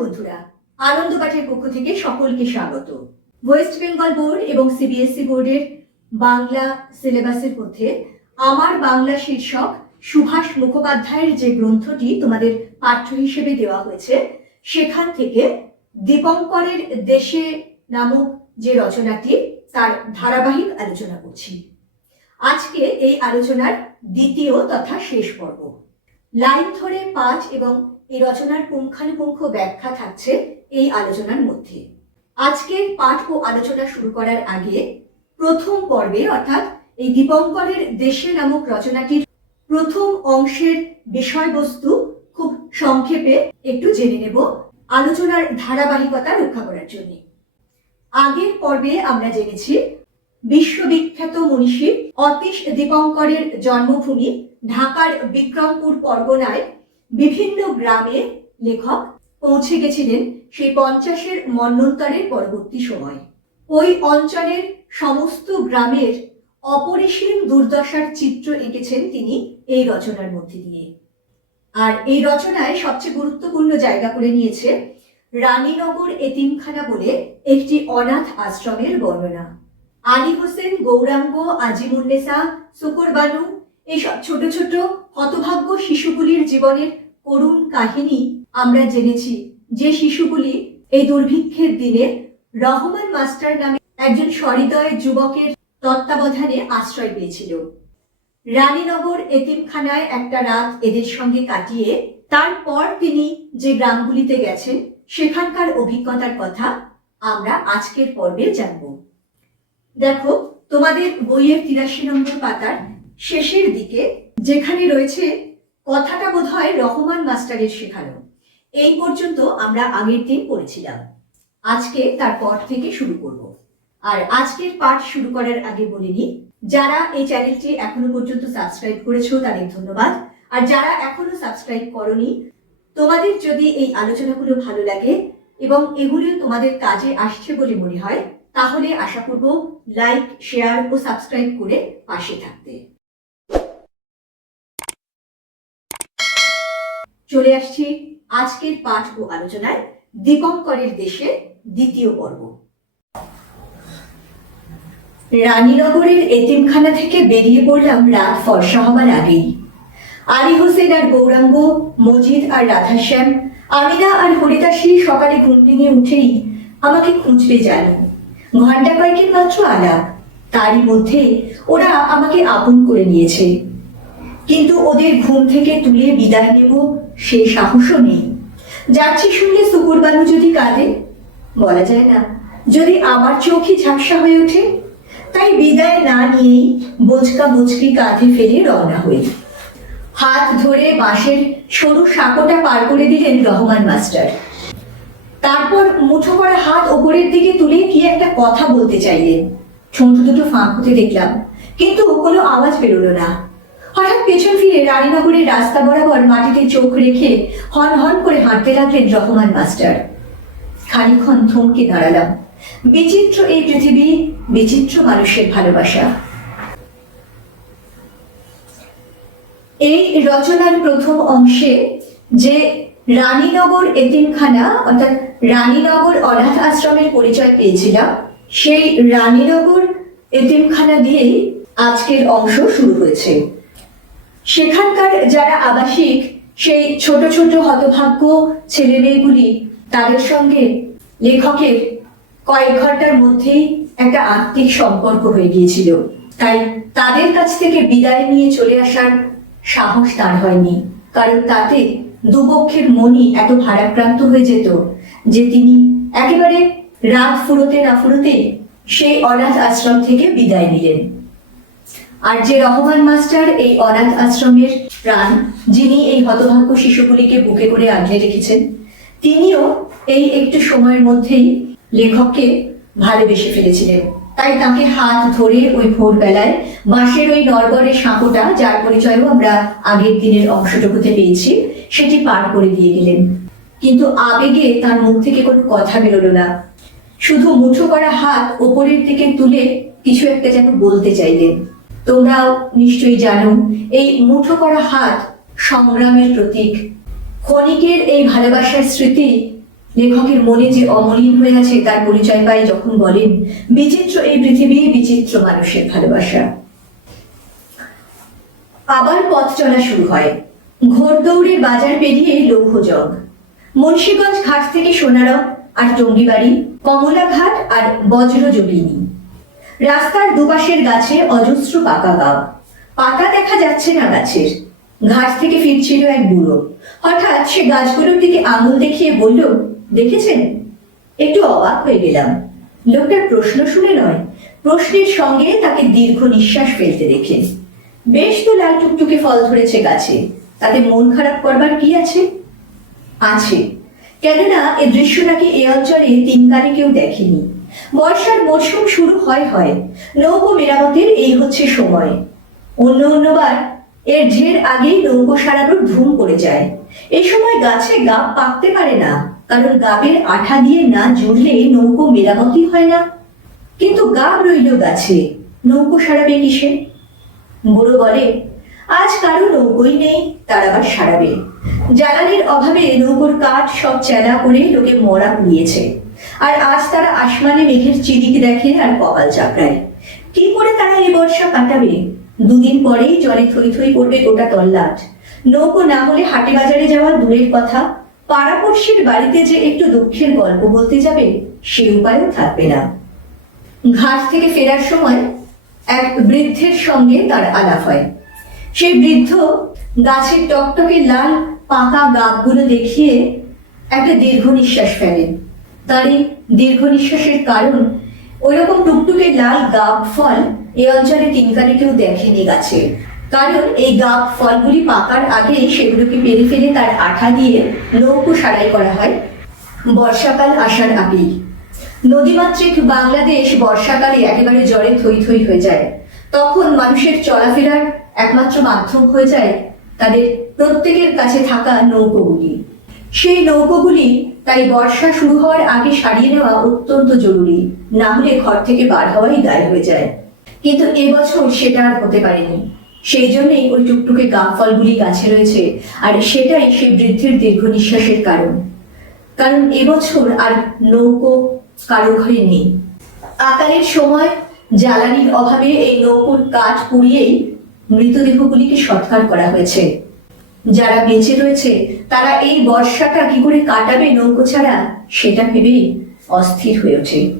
বন্ধুরা আনন্দ পাঠের পক্ষ থেকে সকলকে স্বাগত। ওয়েস্ট বেঙ্গল বোর্ড এবং সিবিএসই বোর্ডের বাংলা সিলেবাসের মধ্যে আমার বাংলা শীর্ষক সুভাষ মুখোপাধ্যায়ের যে গ্রন্থটি তোমাদের পাঠ্য হিসেবে দেওয়া হয়েছে, সেখান থেকে দীপঙ্করের দেশে নামক যে রচনাটি, তার ধারাবাহিক আলোচনা করছি। আজকে এই আলোচনার দ্বিতীয় তথা শেষ পর্ব। লাইন ধরে পাঁচ এবং এই রচনার পুঙ্খানুপুঙ্খ ব্যাখ্যা থাকছে এই আলোচনার মধ্যে। আজকের পাঠ ও আলোচনা শুরু করার আগে প্রথম পর্বে, অর্থাৎ এই দীপঙ্করের দেশে নামক রচনাটির প্রথম অংশের বিষয়বস্তু খুব সংক্ষেপে একটু জেনে নেব আলোচনার ধারাবাহিকতা রক্ষা করার জন্য। আগের পর্বে আমরা জেনেছি বিশ্ববিখ্যাত মনীষী অতীশ দীপঙ্করের জন্মভূমি ঢাকার বিক্রমপুর পরগনায় বিভিন্ন গ্রামে লেখক পৌঁছে গেছিলেন সেই পঞ্চাশের মন্বন্তরের পরবর্তী সময়। ওই অঞ্চলের সমস্ত গ্রামের অপরিসীম দুর্দশার চিত্র এঁকেছেন তিনি এই রচনার মধ্যে দিয়ে। আর এই রচনায় সবচেয়ে গুরুত্বপূর্ণ জায়গা করে নিয়েছে রানীনগর এতিমখানা বলে একটি অনাথ আশ্রমের বর্ণনা। আলী হোসেন, গৌরাঙ্গ আজিমুন্নেসা সুকর বানু এইসব ছোট ছোট হতভাগ্য শিশুগুলির জীবনের করুণ কাহিনী আমরা জেনেছি, যে শিশুগুলি এই দুর্ভিক্ষের দিনে রহমান মাস্টার নামে একজন সহৃদয় যুবকের তত্ত্বাবধানে আশ্রয় পেয়েছিল। রানীনগর এতিমখানায় একটা রাত এদের সঙ্গে কাটিয়ে তারপর তিনি যে গ্রামগুলিতে গেছেন, সেখানকার অভিজ্ঞতার কথা আমরা আজকের পর্বে জানব। দেখো, তোমাদের বইয়ের তিরাশি নম্বর পাতার শেষের দিকে যেখানে রয়েছে কথাটা বোধ হয় রহমান মাস্টারের শেখানো। এই পর্যন্ত আমরা আগের দিন পড়েছিলাম। আজকে তার পর থেকে শুরু করব। আর আজকের পাঠ শুরু করার আগে বলিনি যারা এই চ্যানেলটি এখনও পর্যন্ত সাবস্ক্রাইব করেছ, তাদের ধন্যবাদ। আর যারা এখনও সাবস্ক্রাইব করনি, তোমাদের যদি এই আলোচনাগুলো ভালো লাগে এবং এগুলো তোমাদের কাজে আসছে বলে মনে হয়, তাহলে আশা করব লাইক শেয়ার ও সাবস্ক্রাইব করে পাশে থাকতে। চলে আসছি আজকের পাঠ ও আলোচনায় দীপঙ্করের দেশে দ্বিতীয় পর্ব। রানীনগরের এতিমখানা থেকে বেরিয়ে পড়লাম রাত ফর্সা হবার আগেই। আলী হোসেন আর গৌরাঙ্গ, মজিদ আর রাধাশ্যাম, আমিনা আর হরিদাসী সকালে ঘুম ভেঙে উঠেই আমাকে খুঁজবে জানো। ঘণ্টা কয়েকের মাত্র আলাপ, তারই মধ্যে ওরা আমাকে আপন করে নিয়েছে। কিন্তু ওদের ঘুম থেকে তুলে বিদায় নেব সে সাহসও নেই। যাচ্ছি শুনলে সুকুরবানু যদি কাঁদে, বলা যায় না। যদি আমার চোখে ঝাপসা হয়ে ওঠে, তাই বিদায় না নিয়েই বোচকা বোচকি কাঁধে ফেলে রওনা হই। হাত ধরে বাঁশের সরু সাঁকোটা পার করে দিলেন রহমান মাস্টার। তারপর মুঠো করা হাত ওপরের দিকে তুলে কি একটা কথা বলতে চাইলেন। ঠোঁট দুটো ফাঁক হতে দেখলাম, কিন্তু কোনো আওয়াজ বেরোলো না। হঠাৎ পেছন ফিরে রানীনগরের রাস্তা বরাবর মাটিতে চোখ রেখে হন হন করে হাঁটতে লাগলেন রহমান মাস্টার। খানিক্ষণ থমকে দাঁড়ালাম। বিচিত্র এই পৃথিবী, বিচিত্র মানুষের ভালোবাসা। এই রচনার প্রথম অংশে যে রানীনগর এতিমখানা, অর্থাৎ রানীনগর অনাথ আশ্রমের পরিচয় পেয়েছিলাম, সেই রানীনগর এতিমখানা দিয়েই আজকের অংশ শুরু হয়েছে। সেখানকার যারা আবাসিক, সেই ছোট ছোট হতভাগ্য ছেলে মেয়েগুলি তাদের সঙ্গে লেখকের কয়েক ঘণ্টার মধ্যেই একটা আত্মিক সম্পর্ক হয়ে গিয়েছিল। তাই তাদের কাছ থেকে বিদায় নিয়ে চলে আসার সাহস তার হয়নি। কারণ তাতে দুপক্ষের মনই এত ভারাক্রান্ত হয়ে যেত যে তিনি একেবারে রাত ফুরোতে না ফুরোতেই সেই অনাথ আশ্রম থেকে বিদায় নিলেন। আর যে রহমান মাস্টার এই অনাথ আশ্রমের প্রাণ, যিনি এই হতভাগ্য শিশুগুলিকে বুকে করে আগলে রেখেছেন, তিনিও এই একটু সময়ের মধ্যেই লেখককে ভালোবেসে ফেলেছিলেন। তাই তাকে হাত ধরে ওই ভোরবেলায় বাঁশের ওই নরবরের সাঁকোটা, যার পরিচয়ও আমরা আগের দিনের অংশটুকুতে পেয়েছি, সেটি পার করে দিয়ে গেলেন কিন্তু আবেগে তার মুখ থেকে কোনো কথা বেরোলো না। শুধু মুঠো করা হাত ওপরের দিকে তুলে কিছু একটা যেন বলতে চাইলেন। তোমরাও নিশ্চয়ই জানো, এই মুঠো করা হাত সংগ্রামের প্রতীক। ক্ষণিকের এই ভালোবাসার স্মৃতি লেখকের মনে যে অমলিন হয়ে আছে তার পরিচয় পাই যখন বলেন, বিচিত্র এই পৃথিবী, বিচিত্র মানুষের ভালোবাসা। আবার পথ চলা শুরু হয়। ঘোড়দৌড়ের বাজার পেরিয়ে লৌহজগ মুন্সীগঞ্জ ঘাট থেকে সোনারম আর টঙ্গিবাড়ি, কমলাঘাট আর বজ্রজলিনী। রাস্তার দুপাশের গাছে অজস্র পাকা গাব পাতা দেখা যাচ্ছে না গাছের। ঘাট থেকে ফিরছিল এক বুড়ো। হঠাৎ সে গাছগুলোর দিকে আঙুল দেখিয়ে বলল, দেখেছেন? একটু অবাক হয়ে গেলাম। লোকটার প্রশ্ন শুনে নয়, প্রশ্নের সঙ্গে তাকে দীর্ঘ নিঃশ্বাস ফেলতে দেখে। বেশ তো লাল টুকটুকে ফল ধরেছে গাছে। তাতে মন খারাপ করবার কি আছে? আছে। কেননা এ দৃশ্য নাকি এ অঞ্চলে তিনকালে কেউ দেখেনি। বর্ষার মরশুম শুরু হয় হয়। নৌকো মেরামতের এই হচ্ছে সময়। অন্য অন্যবার এর ঢের আগেই নৌকো সারানোর ধুম পড়ে যায়। এই সময় গাছে গাব পাকতে পারে না, কারণ গাবের আঠা দিয়ে না জুড়লে নৌকো মেরামতি হয় না। কিন্তু গাব রইল গাছে, নৌকো সারাবে কিসে? বুড়ো বলে, আজ কারও নৌকোই নেই, তার আবার সারাবে। জ্বালানির অভাবে নৌকোর কাঠ সব চেলা করে লোকে মরা পুড়িয়েছে। আর আজ তারা আসমানে মেঘের চিদিক দেখে আর কপাল চাপড়ায়। কি করে তারা এই বর্ষা কাটাবে? দুদিন পরেই জলে থই থই করবে গোটা তল্লাট। নৌকো না হলে হাটে বাজারে যাওয়া দূরের কথা। পাড়াপড়শির বাড়িতে যে একটু দুঃখের গল্প বলতে যাবে, সে উপায়ও থাকবে না। ঘাট থেকে ফেরার সময় এক বৃদ্ধের সঙ্গে তার আলাপ হয়। সেই বৃদ্ধ গাছের টকটকে লাল পাকা গাবগুলো দেখিয়ে একটা দীর্ঘ নিঃশ্বাস ফেলেন তার এই দীর্ঘ নিঃশ্বাসের কারণ, ওইরকম টুকটুকে লাল গাব ফল এই অঞ্চলে তিনকালে কেউ দেখেনি গাছে। কারণ এই গাব ফলগুলি পাকার আগে সেগুলোকে পেরে ফেলে তার আঠা দিয়ে নৌকো সারাই করা হয়। বর্ষাকাল আসার আগেই নদীমাতৃক বাংলাদেশ বর্ষাকালে একেবারে জ্বরে থই থই হয়ে যায়। তখন মানুষের চলাফেরার একমাত্র মাধ্যম হয়ে যায় তাদের প্রত্যেকের কাছে থাকা নৌকোগুলি। সেই নৌকোগুলি তাই বর্ষা শুরু হওয়ার আগে সারিয়ে নেওয়া অত্যন্ত জরুরি, না হলে ঘর থেকে বার হওয়াই দায় হয়ে যায়। কিন্তু এবছর সেটা আর হতে পারেনি। সেই জন্যই ওই টুকটুকে গাব ফলগুলি গাছে রয়েছে, আর সেটাই সেই বৃদ্ধির দীর্ঘ নিঃশ্বাসের কারণ কারণ এবছর আর নৌকো কারও ঘরে নেই। আকালের সময় জ্বালানির অভাবে এই নৌকোর কাঠ পুড়িয়েই মৃতদেহগুলিকে সৎকার করা হয়েছে। যারা বেঁচে রয়েছে, তারা এই বর্ষাটা কি করে কাটাবে নৌকো ছাড়া? সেটা ভেবেই অস্থির হয়ে ওঠে।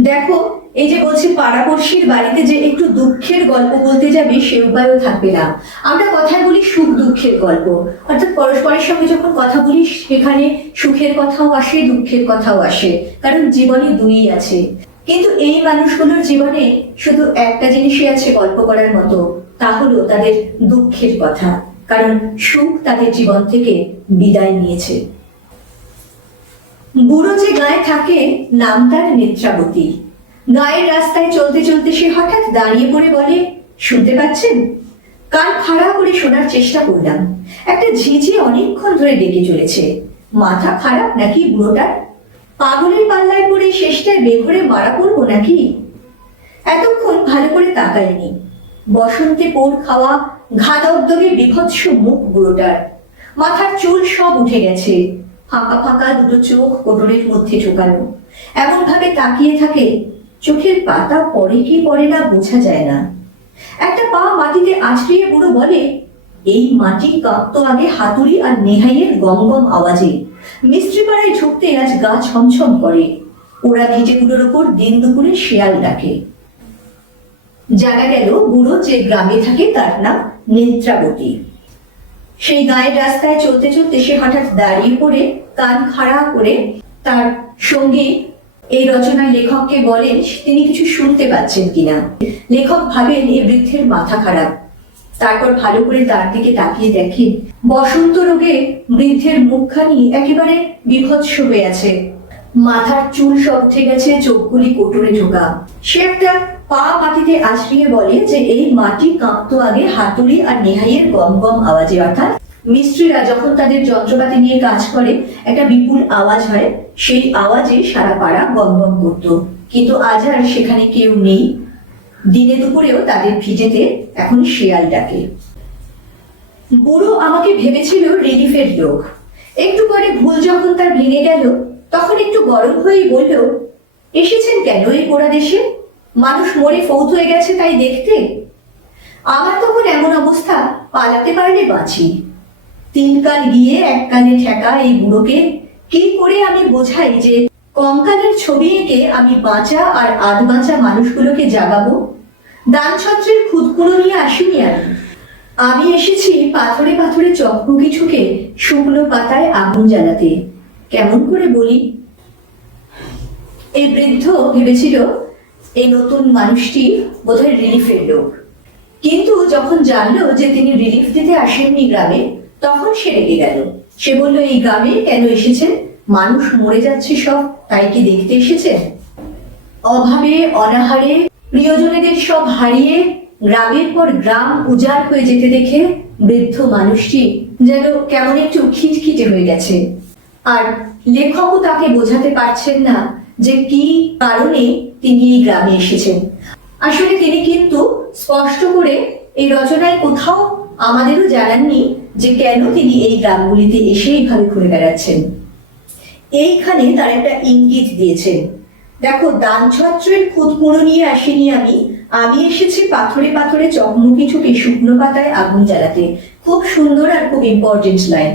দেখো, এই যে বলছি পাড়াপড়শির বাড়িতে যে একটু দুঃখের গল্প বলতে যাবে, সে উপায়ও থাকবে না। আমরা কথায় বলি সুখ দুঃখের গল্প। অর্থাৎ পরস্পরের সঙ্গে যখন কথা বলি, সেখানে সুখের কথাও আসে, দুঃখের কথাও আসে। কারণ জীবনে দুই আছে। কিন্তু এই মানুষগুলোর জীবনে শুধু একটা জিনিসই আছে গল্প করার মতো। তা হলো তাদের দুঃখের কথা। কারণ সুখ তাদের জীবন থেকে বিদায় নিয়েছে। বুড়ো যে গায়ে থাকে, নাম তার নেত্রাবতী। গায়ের রাস্তায় চলতে চলতে সে হঠাৎ দাঁড়িয়ে পড়ে বলে, শুনতে পাচ্ছেন? কান খাড়া করে শোনার চেষ্টা করলাম। একটা ঝিঝি অনেকক্ষণ ধরে ডেকে চলেছে। মাথা খারাপ নাকি বুড়োটার? পাগলের পাল্লায় পড়ে শেষটায় বেঘরে মারা পড়ব নাকি? এতক্ষণ ভালো করে তাকায়নি বসন্তে পোড় খাওয়া উদ্যোগে বিভৎস মুখ বুড়োটার মাথার চুল সব উঠে গেছে। ফাঁকা ফাঁকা দুটো চোখ কোটরের মধ্যে ঢোকানো। এমন ভাবে তাকিয়ে থাকে, চোখের পাতা পরে কি পরে না বোঝা যায় না। একটা পা মাটিতে আছড়িয়ে বুড়ো বলে, এই মাটি কাঁপতো আগে হাতুড়ি আর নেহাইয়ের গম গম আওয়াজে। মিস্ত্রি পাড়ায় ঢুকতে আজ গা ছমছম করে। ওরা ভিটেগুলোর ওপর দিন দুপুরে শেয়াল ডাকে জানা গেল বুড়ো যে গ্রামে থাকে তার নাম নেত্রাবতী সেই গায়ের রাস্তায় চলতে চলতে সে হঠাৎ দাঁড়িয়ে পড়ে, কান খাড়া করে তার সঙ্গী এই রচনার লেখককে বলেন, তিনি কিছু শুনতে পাচ্ছেন কিনা? লেখক ভাবেন এই বৃদ্ধের মাথা খারাপ। তারপর ভালো করে তার দিকে তাকিয়ে দেখেন, বসন্ত রোগে বৃদ্ধের মুখখানি একেবারে বিভৎস হয়ে আছে। মাথার চুল সব উঠে গেছে, চোখগুলি কোটরে ঢোকা। সে একটা পা মাটিতে আছড়িয়ে বলে যে এই মাটি কাঁপতো আগে হাতুড়ি আর নেহাইয়ের গম গম আওয়াজে। অর্থাৎ মিস্ত্রিরা যখন তাদের যন্ত্রপাতি নিয়ে কাজ করে, একটা বিপুল আওয়াজ হয়। সেই আওয়াজে সারা পাড়া গম গম করত। কিন্তু আজ আর সেখানে কেউ নেই। দিনে দুপুরেও তাদের ভিটেতে এখন শেয়াল ডাকে। বুড়ো আমাকে ভেবেছিল রিলিফের লোক। একটু পরে ভুল যখন তার ভেঙে গেল, তখন একটু গরম হয়েই বলল, এসেছেন কেন এই পোড়া দেশে? মানুষ মরে ফৌত হয়ে গেছে তাই দেখতে? আমার তখন এমন অবস্থা, পালাতে পারলে বাঁচি। তিন কাল গিয়ে এক কালে ঠেকা এই বুড়োকে, কি করে আমি বোঝাই যে কঙ্কালের ছবি এঁকে আমি বাঁচা আর আধ বাঁচা মানুষগুলোকে জাগাবো? দান ছত্রের খুদকুড়ো নিয়ে আসিনি আমি। আমি এসেছি পাথরে পাথরে চকমকি ঠুকে শুকনো পাতায় আগুন জ্বালাতে। কেমন করে বলি? এই বৃদ্ধ ভেবেছিল এই নতুন মানুষটি বোধহয় রিলিফের লোক। কিন্তু যখন জানলো যে তিনি রিলিফ দিতে আসেননি গ্রামে, তখন সে রেগে গেল। সে বলল, এই গ্রামে কেন এসেছেন মানুষ মরে যাচ্ছে সব, তাই কি দেখতে এসেছেন অভাবে, অনাহারে, প্রিয়জনেদের সব হারিয়ে গ্রামের পর গ্রাম উজাড় হয়ে যেতে দেখে বৃদ্ধ মানুষটি যেন কেমন একটু খিটখিটে হয়ে গেছে। আর লেখকও তাকে বোঝাতে পারছেন না যে কি কারণে তিনি এই গ্রামে এসেছেন। আসলে তিনি কিন্তু স্পষ্ট করে এই রচনায় কোথাও আমাদেরও জানাননি যে কেন তিনি এই গ্রামগুলিতে এসে এইভাবে ঘুরে বেড়াচ্ছেন। এইখানে তার একটা ইঙ্গিত দিয়েছেন। দেখো দান ছত্রের খুদকুড়ো নিয়ে আসিনি আমি। আমি এসেছি পাথরে পাথরে চকমকি ঠুকে শুকনো পাতায় আগুন জ্বালাতে। খুব সুন্দর আর খুব ইম্পর্টেন্ট লাইন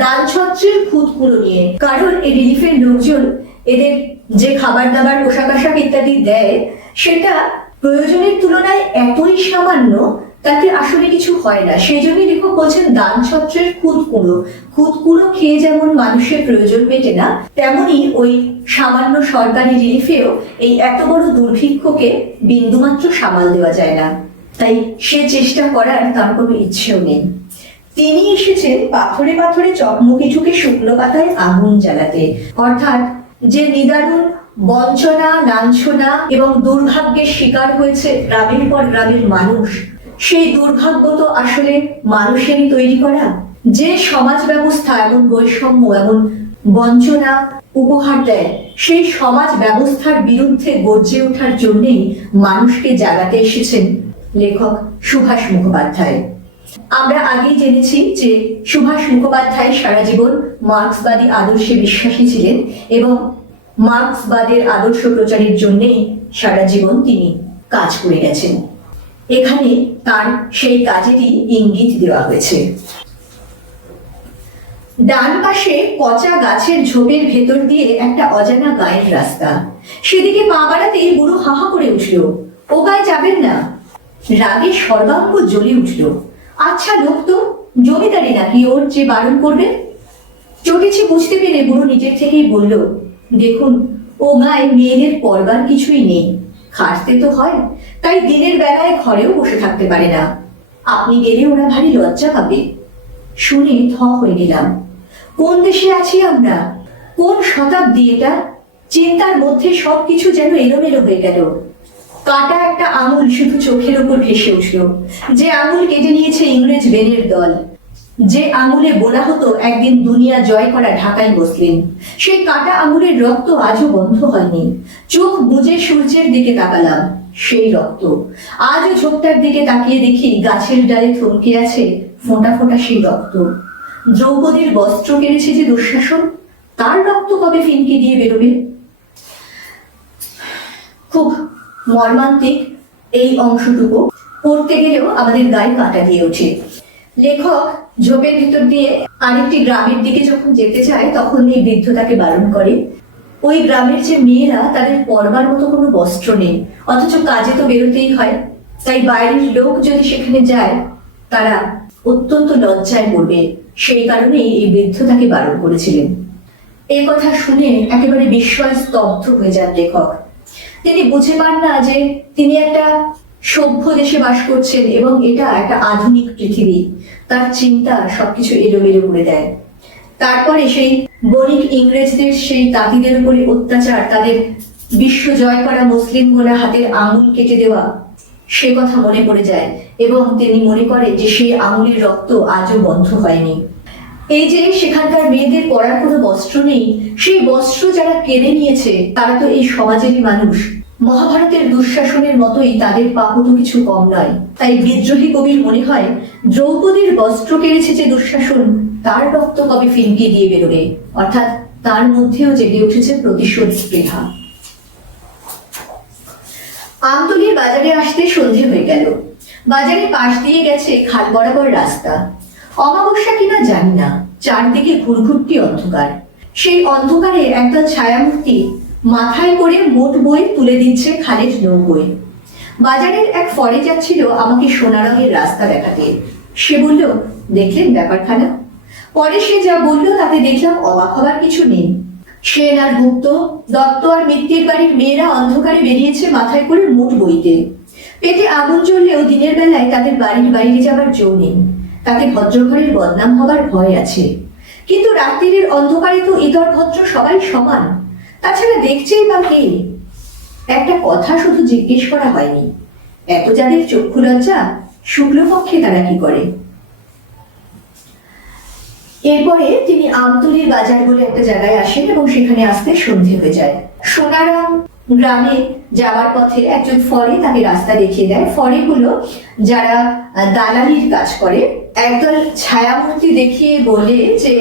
দান ছত্রের খুদকুড়ো নিয়ে। কারণ এই রিলিফের লোকজন এদের যে খাবার দাবার, পোশাক আশাক ইত্যাদি দেয়, সেটা প্রয়োজনের তুলনায় এতই সামান্য, তাতে আসলে কিছু হয় না। সেই জন্যই লেখক বলছেন দান ছত্রের খুদকুড়ো খুদকুড়ো খেয়ে যেমন মানুষের প্রয়োজন মেটে না, তেমনি ওই সামান্য সরকারি রিলিফেও এই এত বড় দুর্ভিক্ষকে বিন্দুমাত্র সামাল দেওয়া যায় না। তাই সে চেষ্টা করার তার কোনো ইচ্ছেও নেই। তিনি এসেছেন পাথরে পাথরে চকমকি ঠুকে শুকনো পাতায় আগুন জ্বালাতে। অর্থাৎ যে নিদারুণ বঞ্চনা, লাঞ্ছনা এবং দুর্ভাগ্যের শিকার হয়েছে গ্রামের পর গ্রামের মানুষ। সেই দুর্ভাগ্য তো আসলে মানুষেরই তৈরি করা। যে সমাজ ব্যবস্থা এমন বৈষম্য, এমন বঞ্চনা উপহার দেয়, সেই সমাজ ব্যবস্থার বিরুদ্ধে গর্জে ওঠার জন্যেই মানুষকে জাগাতে এসেছেন লেখক সুভাষ মুখোপাধ্যায়। আমরা আগেই জেনেছি যে সুভাষ মুখোপাধ্যায় সারা জীবন মার্ক্সবাদী আদর্শে বিশ্বাসী ছিলেন এবং মার্ক্সবাদের আদর্শ প্রচারের জন্যেই সারা জীবন তিনি কাজ করে গেছেন। এখানে তার সেই কাজেরই ইঙ্গিত দেওয়া হয়েছে। ডান পাশে পচা গাছের ঝোপের ভেতর দিয়ে একটা অজানা গায়ের রাস্তা। সেদিকে পা বাড়াতেই বুড়ো হাহা করে উঠল। ও গায়ে যাবেন না। রাগে সর্বাঙ্গ জ্বলে উঠল। আচ্ছা লোক তো জমিদারি নাকি ওর যে বারণ করবে? চটেছে বুঝতে পেরে বুড়ো নিজের থেকেই বলল, দেখুন ও গায়ে মেয়েদের পরবার কিছুই নেই। খাটতে তো হয়, তাই দিনের বেলায় ঘরেও বসে থাকতে পারে না। আপনি গেলে ওরা ভারী লজ্জা পাবে। শুনে থ হয়ে গেলাম। কোন দেশে আছি আমরা? কোন শতাব্দী এটা? চিন্তার মধ্যে সবকিছু যেন এলোমেলো হয়ে গেল। কাটা একটা আঙুল শুধু চোখের ওপর ভেসে উঠল। যে আঙুল কেটে নিয়েছে ইংরেজ বেনের দল। যে আঙুলে বলা হতো একদিন দুনিয়া জয় করা ঢাকায় বসলেন সেই কাটা আঙুলের রক্ত আজও বন্ধ হয়নি। চোখ বুঝে সূর্যের দিকে তাকালাম, সেই রক্ত। আজও ঝোপটার দিকে তাকিয়ে দেখি গাছের ডালে থমকে আছে ফোঁটা ফোঁটা সেই রক্ত। দ্রৌপদীর বস্ত্র কেড়েছে যে দুঃশাসন, তার রক্ত কবে ফিনকি দিয়ে বেরোবে? খুব মর্মান্তিক এই অংশটুকু পড়তে গেলেও আমাদের গায়ে কাটা দিয়ে ওঠে। লেখক ঝোপের ভিতর দিয়ে আরেকটি গ্রামের দিকে যখন যেতে চায়, তখন এই বৃদ্ধ তাকে বারণ করে। ওই গ্রামের যে মেয়েরা, তাদের পরবার মতো কোনো বস্ত্র নেই। অথচ কাজে তো বেরোতেই হয়। তাই বাইরের লোক যদি সেখানে যায়, তারা অত্যন্ত লজ্জায় পড়বে। সেই কারণেই এই বৃদ্ধ তাকে বারণ করেছিলেন। এই কথা শুনে একেবারে বিস্ময় স্তব্ধ হয়ে যান লেখক। তিনি বুঝে পান না যে তিনি একটা সভ্য দেশে বাস করছেন এবং এটা একটা আধুনিক পৃথিবী। তার চিন্তা সবকিছু এলোমেলো করে দেয়। তারপরে সেই বণিক ইংরেজদের, সেই তাঁতিদের উপরে অত্যাচার, তাদের বিশ্ব জয় করা মুসলিম গোলা হাতের আঙুল কেটে দেওয়া, সে কথা মনে পড়ে যায় এবং তিনি মনে করেন যে সেই আঙুলের রক্ত আজও বন্ধ হয়নি। এই যে সেখানকার মেয়েদের পরার কোনো বস্ত্র নেই, সেই বস্ত্র যারা কেড়ে নিয়েছে, তারা তো এই সমাজেরই মানুষ। মহাভারতের দুঃশাসনের মতোই তাদের পাপ তো কিছু কম নয়। তাই বিদ্রোহী কবির মনে হয়, দ্রৌপদীর বস্ত্র কেড়েছে যে দুঃশাসন, তার রক্ত কবে ফিনকে দিয়ে বেরোবে? অর্থাৎ তার মধ্যেও জেগে উঠেছে প্রতিশোধ স্পৃহা। আমতলির বাজারে আসতে সন্ধে হয়ে গেল। বাজারে পাশ দিয়ে গেছে খাল বরাবর রাস্তা। অমাবস্যা কিনা জানি না। চারদিকে ঘুরঘুরটি অন্ধকার। সেই অন্ধকারে একদল ছায়ামূর্তি মাথায় করে মোট বই তুলে দিচ্ছে খালের নৌকোয়। বাজারের এক ফরে যাচ্ছিল আমাকে সোনা রঙের রাস্তা দেখাতে। সে বলল, দেখলেন ব্যাপারখানা? পরে সে যা বলল তাতে দেখলাম অবাক হবার কিছু নেই। সেন আর গুপ্ত, দত্ত আর মিত্তির বাড়ির মেয়েরা অন্ধকারে বেরিয়েছে মাথায় করে মুঠ বইতে। পেটে আগুন জ্বললেও দিনের বেলায় তাদের বাড়ির বাইরে যাবার জো নেই। তাতে ভদ্রঘরের বদনাম হবার ভয় আছে। কিন্তু রাত্রির অন্ধকারে তো ইতর ভদ্র সবাই সমান। তাছাড়া দেখছেই বা কে? একটা কথা শুধু জিজ্ঞেস করা হয়নি। এত যাদের চক্ষু লজ্জা, শুক্লপক্ষে তারা কি করে? এরপরে তিনি আমতলির বাজার বলে একটা জায়গায় আসেন এবং সেখানে আসতে সন্ধে হয়ে যায়। সোনারাম গ্রামে যাওয়ার পথে একজন ফরে তাকে রাস্তা দেখিয়ে দেয়। ফরে হলো যারা দালালির কাজ করে, একদল ছায়ামূর্তি দেখিয়ে বলে যে,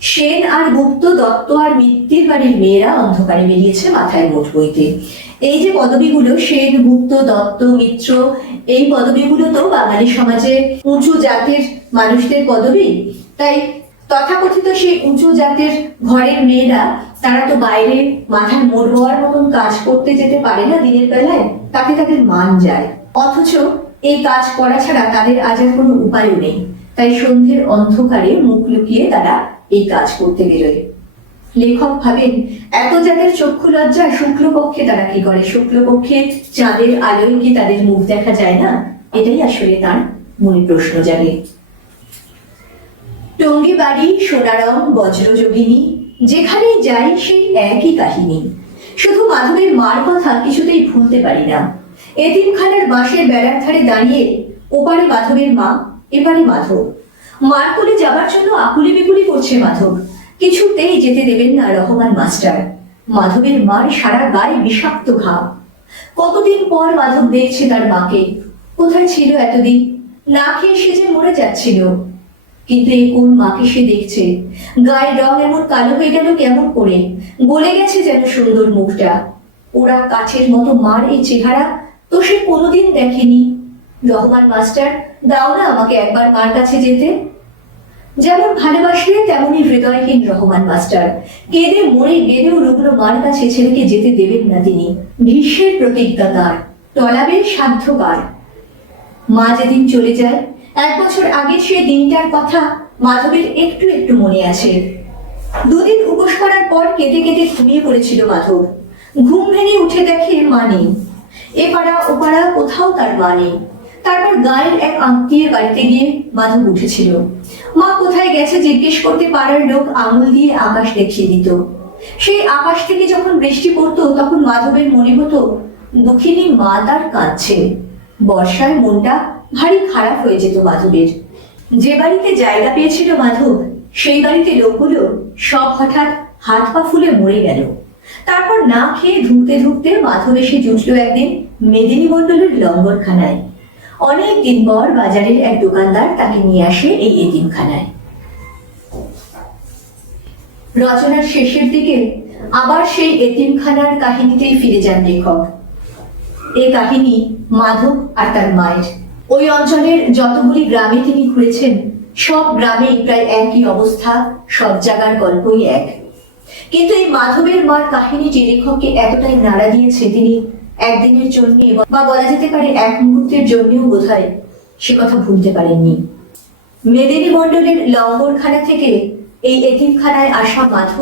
সেন আর গুপ্ত দত্ত আর মিত্তির বাড়ির মেয়েরা অন্ধকারে বেরিয়েছে মাথায় মোট বইতে। এই যে পদবিগুলো, সেন, গুপ্ত, দত্ত, মিত্র, এই পদবিগুলো তো বাঙালি সমাজে উঁচু জাতের মানুষদের পদবি। তাই তথাকথিত সেই উঁচু জাতের ঘরের মেয়েরা তারা তো বাইরে মাথার মোড় হওয়ার মতন কাজ করতে যেতে পারে না দিনের বেলায়, তাতে তাদের মান যায়। অথচ এই কাজ করা ছাড়া তাদের আজ আর কোনো উপায়ও নেই। তাই সন্ধ্যের অন্ধকারে মুখ লুকিয়ে তারা এই কাজ করতে বেরোয়। লেখক ভাবেন, এত যাদের চক্ষু লজ্জা শুক্লপক্ষে তারা কি করে? শুক্লপক্ষে চাঁদের আলোয় কি তাদের মুখ দেখা যায় না? এটাই আসলে তার মনে প্রশ্ন জাগে। টঙ্গী বাড়ি সোনারং, বজ্রযোগিনী যেখানেই যাই সেই একই কাহিনী। শুধু মাধবের মার কথা কিছুতেই ভুলতে পারি না। এতিমখানার বাঁশের বেড়ার ধারে দাঁড়িয়ে ওপারে মাধবের মা, এপারে মাধব। মার কোলে যাবার জন্য আকুলি বিকুলি করছে মাধব। কিছুতেই যেতে দেবেন না রহমান মাস্টার। মাধবের মার সারা গায়ে বিষাক্ত ঘাম। কতদিন পর মাধব দেখছে তার মাকে। কোথায় ছিল এতদিন? না খেয়ে সে যে মরে যাচ্ছিল। কিন্তু এই কোন মাকে সে দেখছে। গায়ের রং এমন কালো হয়ে গেল কেমন করে? গলে গেছে যেন সুন্দর মুখটা। ওরা কাছের মতো মার এই চেহারা তো সে কোনোদিন দেখেনি। রহমান মাস্টার, দাও না আমাকে একবার মার কাছে যেতে। যেমন ভালোবাসলে তেমনই হৃদয়হীন রহমান মাস্টার। কেঁদে মরে গেলেও রুগ্ন মার কাছে ছেলেকে যেতে দেবেন না তিনি। ভীষ্মের প্রতিজ্ঞা তার। টলাবের সাধ্যকার। মা যেদিন চলে যায় এক বছর আগে সে দিনটার কথা মাধবের একটু একটু মনে আছে। দুদিন উপোস করার পর কেঁদে কেঁদে ঘুমিয়ে পড়েছিল মাধব। ঘুম ভেঙে উঠে দেখে মা নেই। এ পাড়া ও পাড়া কোথাও তার মা নেই। তারপর গায়ের এক আত্মীয়ের বাড়িতে গিয়ে মাধব উঠেছিল। মা কোথায় গেছে জিজ্ঞেস করতে পাড়ার লোক আঙুল দিয়ে আকাশ দেখিয়ে দিত। সেই আকাশ থেকে যখন বৃষ্টি পড়তো, তখন মাধবের মনে হতো, দুঃখিনী মা তার কাঁদছে। বর্ষায় মনটা ভারী খারাপ হয়ে যেত মাধবের। যে বাড়িতে জায়গা পেয়েছিল মাধব, সেই বাড়িতে লোকগুলো সব হঠাৎ হাত পা ফুলে মরে গেল। তারপর না খেয়ে ধুঁকতে ধুঁকতে মাধব এসে জুটলো একদিন মেদিনী মণ্ডলের লঙ্গরখানায়। অনেক দিন পর বাজারের এক দোকানদার তাকে নিয়ে আসে এই এতিমখানায়। রচনার শেষের দিকে আবার সেই এতিমখানার কাহিনীতেই ফিরে যান লেখক। এই কাহিনী মাধব আর তার মায়ের। ওই অঞ্চলের যতগুলি গ্রামে তিনি ঘুরেছেন, সব গ্রামেই প্রায় একই অবস্থা, সব জায়গার গল্পই এক। কিন্তু এই মাধবের মার কাহিনীটি লেখককে এতটাই নাড়া দিয়েছে তিনি একদিনের জন্য বা বলা যেতে পারে এক মুহূর্তের জন্যও বোধহয় সে কথা ভুলতে পারেননি। মেদিনী মণ্ডলের লঙ্গরখানা থেকে এই এতিমখানায় আসা মাধব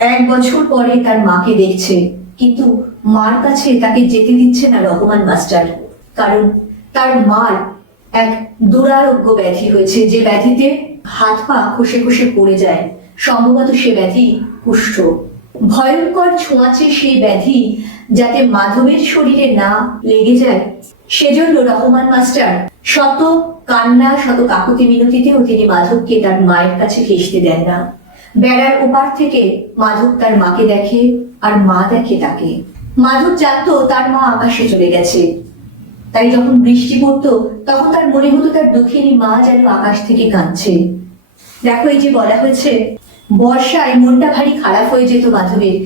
এক বছর পরে তার মাকে দেখছে, কিন্তু মার কাছে তাকে যেতে দিচ্ছে না রহমান মাস্টার, কারণ তার মার এক দুরারোগ্য ব্যাধি হয়েছে, যে ব্যাধিতে হাত পা খসে খসে পড়ে যায়। সম্ভবত সে ব্যাধি কুষ্ঠ। ভয়ঙ্কর ছোঁয়াচে সেই ব্যাধি যাতে মাধবের শরীরে না লেগে যায়। সেজন্য রহমান মাস্টার শত কান্না, শত কাকুতি মিনতিতেও তিনি মাধবকে তার মায়ের কাছে ঘেসতে দেন না। বেড়ার ওপার থেকে মাধব তার মাকে দেখে আর মা দেখে তাকে। মাধব জানতো তার মা আকাশে চলে গেছে। তাই যখন বৃষ্টি পড়তো, তখন তার মনে হতো তার দুঃখিনী মা যেন আকাশ থেকে কাঁদছে। দেখো, এই যে বলা হয়েছে, বর্ষায় মনটা ভারী খারাপ হয়ে যেত মাধবের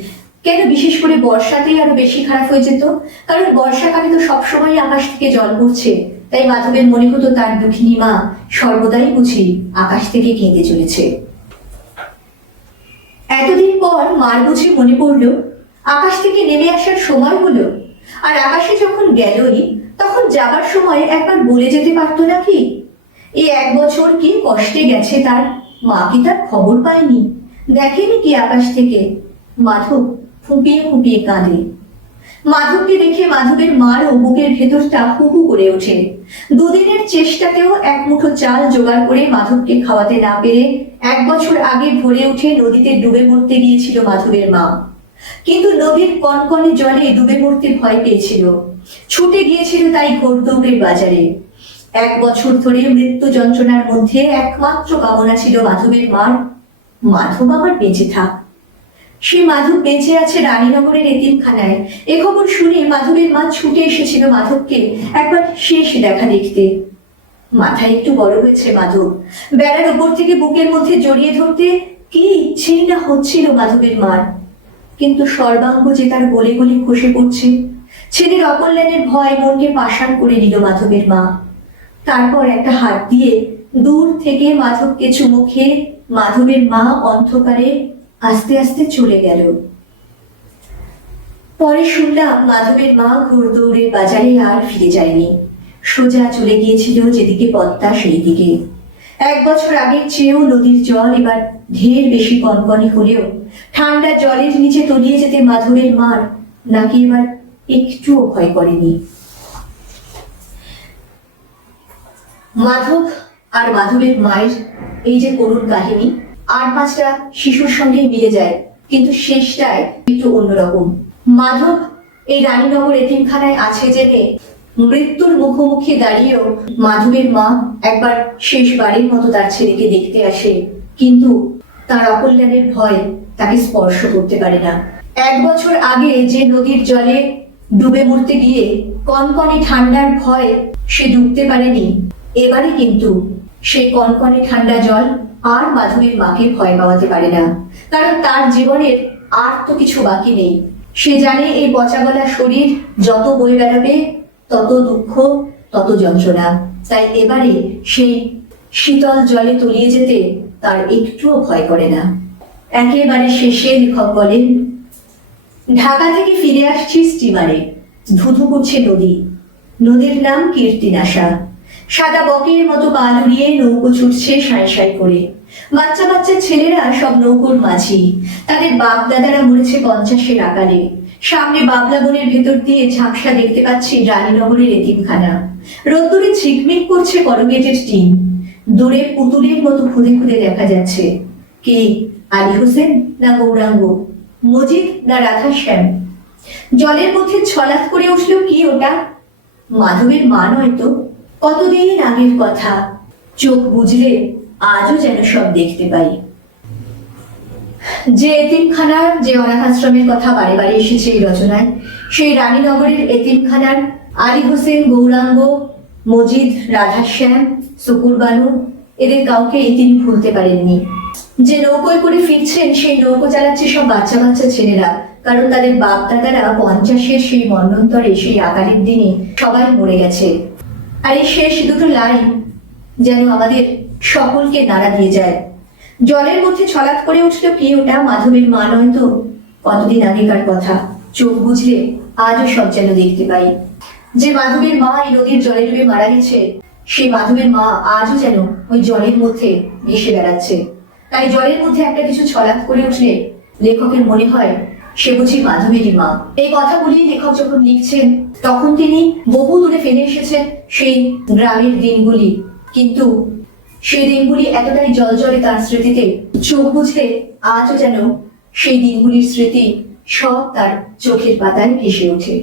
কেন বিশেষ করে বর্ষাতেই আরও বেশি খারাপ হয়ে যেত? কারণ বর্ষাকালে তো সবসময় আকাশ থেকে জল পড়ছে। তাই মাধবের মনে হতো তার দুঃখিনী মা সর্বদাই বুঝি আকাশ থেকে কেঁদে চলেছে। এতদিন পর মার বুঝি মনে পড়ল, আকাশ থেকে নেমে আসার সময় হলো। আর আকাশে যখন গেলই তখন যাবার সময় একবার বলে যেতে পারতো নাকি? এই এক বছর কি কষ্টে গেছে তার? মা কি তার খবর পায়নি? দেখেনি কি আকাশ থেকে? মাধব ফুঁপিয়ে ফুঁপিয়ে কাঁদে। মাধবকে দেখে মাধবের মারও বুকের ভেতরটা হু হু করে ওঠে। দুদিনের চেষ্টাতেও এক মুঠো চাল জোগাড় করে মাধবকে খাওয়াতে না পেরে এক বছর আগে ভরে উঠে নদীতে ডুবে মরতে গিয়েছিল মাধবের মা। কিন্তু নদীর কনকনে জলে ডুবে মরতে ভয় পেয়েছিল। ছুটে গিয়েছিল তাই ঘোড়দৌড়ের বাজারে। এক বছর ধরে মৃত্যু যন্ত্রণার মধ্যে একমাত্র কামনা ছিল মাধবের মার। মাধব আমার বেঁচে থাক। সে মাধব বেঁচে আছে রানীনগরের এতিমখানায়। এ খবর শুনে মাধবের মা ছুটে এসেছিল মাধবকে একবার শেষ দেখা দেখতে। মাথা একটু বড় হয়েছে মাধব। বেড়ার উপর থেকে বুকের মধ্যে জড়িয়ে ধরতে কি ইচ্ছেই না হচ্ছিল মাধবের মার। কিন্তু সর্বাঙ্গ যে তার গলে গলে খসে পড়ছে ছেলের অকল্যাণের ভয় মনকে পাষাণ করে নিল মাধবের মা। তারপর একটা হাত দিয়ে দূর থেকে মাধবকে চুমু খেয়ে মাধবের মা অন্ধকারে আস্তে আস্তে চলে গেল। পরে শুনলাম মাধবের মা ঘুরদৌড়ে বাজারে আর ফিরে যায়নি। সোজা চলে গিয়েছিল যেদিকে পদ্মা সেই দিকে এক বছর আগের চেয়েও নদীর জল এবার ঢের বেশি কনকনে হলেও ঠান্ডা জলের নিচে তলিয়ে যেতে মাধবের মার নাকি এবার একটুও ভয় করেনি। মাধব আর মাধবের মায়ের এই যে করুণ কাহিনী, আর পাঁচটা শিশুর সঙ্গে মিলে যায়, কিন্তু শেষটায় একটু অন্যরকম। মাধব এই রানীনগর এতিমখানায় আছে জেনে মৃত্যুর মুখোমুখি দাঁড়িয়েও মাধবের মা একবার শেষবারের মতো তার ছেলেকে দেখতে আসে, কিন্তু তার অকল্যাণের ভয় তাকে স্পর্শ করতে পারে না। এক বছর আগে যে নদীর জলে ডুবে মরতে গিয়ে কনকনে ঠান্ডার ভয় সে ডুবতে পারেনি। এবারে কিন্তু সেই কনকনে ঠান্ডা জল আর মাধবীর মাকে ভয় পাওয়াতে পারে না। কারণ তার জীবনের আর তো কিছু বাকি নেই। সে জানে এই পচাগলা শরীর যত বই বেড়াবে, তত দুঃখ, তত যন্ত্রণা। তাই এবারে সেই শীতল জলে তলিয়ে যেতে তার একটুও ভয় করে না। একেবারে শেষে লেখক বলেন ঢাকা থেকে ফিরে আসছি স্টিমারে। ধুধু করছে নদী। নদীর নাম কীর্তিনাশা। সাদা বকের মতো পা লুড়িয়ে নৌকো ছুটছে সাঁই সাঁই করে। বাচ্চা বাচ্চা ছেলেরা সব নৌকোর মাঝি। তাদের বাপ দাদারা মরেছে পঞ্চাশের আকারে। সামনে বাবলা বনের ভেতর দিয়ে ঝাপসা দেখতে পাচ্ছি রানীনগরের এতিমখানা। রোদ্দুরে ঝিকমিক করছে করগেটের টিন দূরে পুতুলের মতো খুদে খুদে দেখা যাচ্ছে। কে? আলী হোসেন না গৌরাঙ্গ? মজিদ না রাধা শ্যাম? জলের মধ্যে ছলাৎ করে উঠল কি ওটা? মাধবের মা নয় তো? কতদিন আগের কথা? চোখ বুঝলে আজও যেন সব দেখতে পাই। যে এতিমখানার, যে অনাথ আশ্রমের কথা বারে বারে এসেছে এই রচনায়, সেই রানীনগরের এতিমখানার আলী হোসেন, গৌরাঙ্গ, মজিদ রাধাশ্যাম সুকুর বানু, এদের কাউকেই তিনি ভুলতে পারেননি। যে নৌকোয় করে ফিরছেন, সেই নৌকো চালাচ্ছে সব বাচ্চা বাচ্চা ছেলেরা। কারণ তাদের বাপ দাদারা পঞ্চাশের সেই মন্বন্তরে সেই আকালের দিনে সবাই মরে গেছে। আর এই শেষ দুটো লাইন যেন আমাদের সকলকে নাড়া দিয়ে যায়। জলের মধ্যে ছলাৎ করে উঠল কি ওটা? মাধবের মা নয় তো? কতদিন আগেকার কথা। চোখ বুঝলে আজও সব যেন দেখতে পাই। যে মাধবের মা এই নদীর জলে ডুবে মারা গেছে, সেই মাধবের মা আজও যেন ওই জলের মধ্যে ভেসে বেড়াচ্ছে। তাই জলের মধ্যে একটা কিছু ছলাৎ করে উঠলে লেখকের মনে হয় সে বুঝি মাধবেরই মা। এই কথাগুলি লেখক যখন লিখছেন, তখন তিনি বহু দূরে ফেলে এসেছেন সেই গ্রামের দিনগুলি। কিন্তু সেই দিনগুলি এতটাই জলজলে তার স্মৃতিতে চোখ বুঝে আজও যেন সেই দিনগুলির স্মৃতি সব তার চোখের পাতায় ভেসে ওঠে।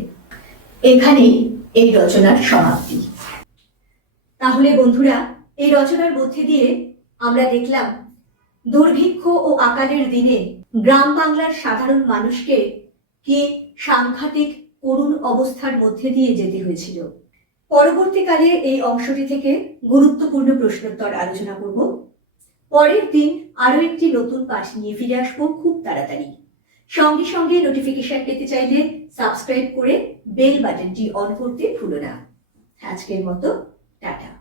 এখানেই এই রচনার সমাপ্তি। তাহলে বন্ধুরা, এই রচনার মধ্যে দিয়ে আমরা দেখলাম দুর্ভিক্ষ ও আকালের দিনে গ্রাম বাংলার সাধারণ মানুষকে কি সাংঘাতিক করুণ অবস্থার মধ্যে দিয়ে যেতে হয়েছিল। পরবর্তীকালে এই অংশটি থেকে গুরুত্বপূর্ণ প্রশ্নোত্তর আলোচনা করব। পরের দিন আরও একটি নতুন পাঠ নিয়ে ফিরে আসব খুব তাড়াতাড়ি। সঙ্গে সঙ্গে নোটিফিকেশন পেতে চাইলে সাবস্ক্রাইব করে বেল বাটনটি অন করতে ভুলো না। আজকের মতো, টাটা।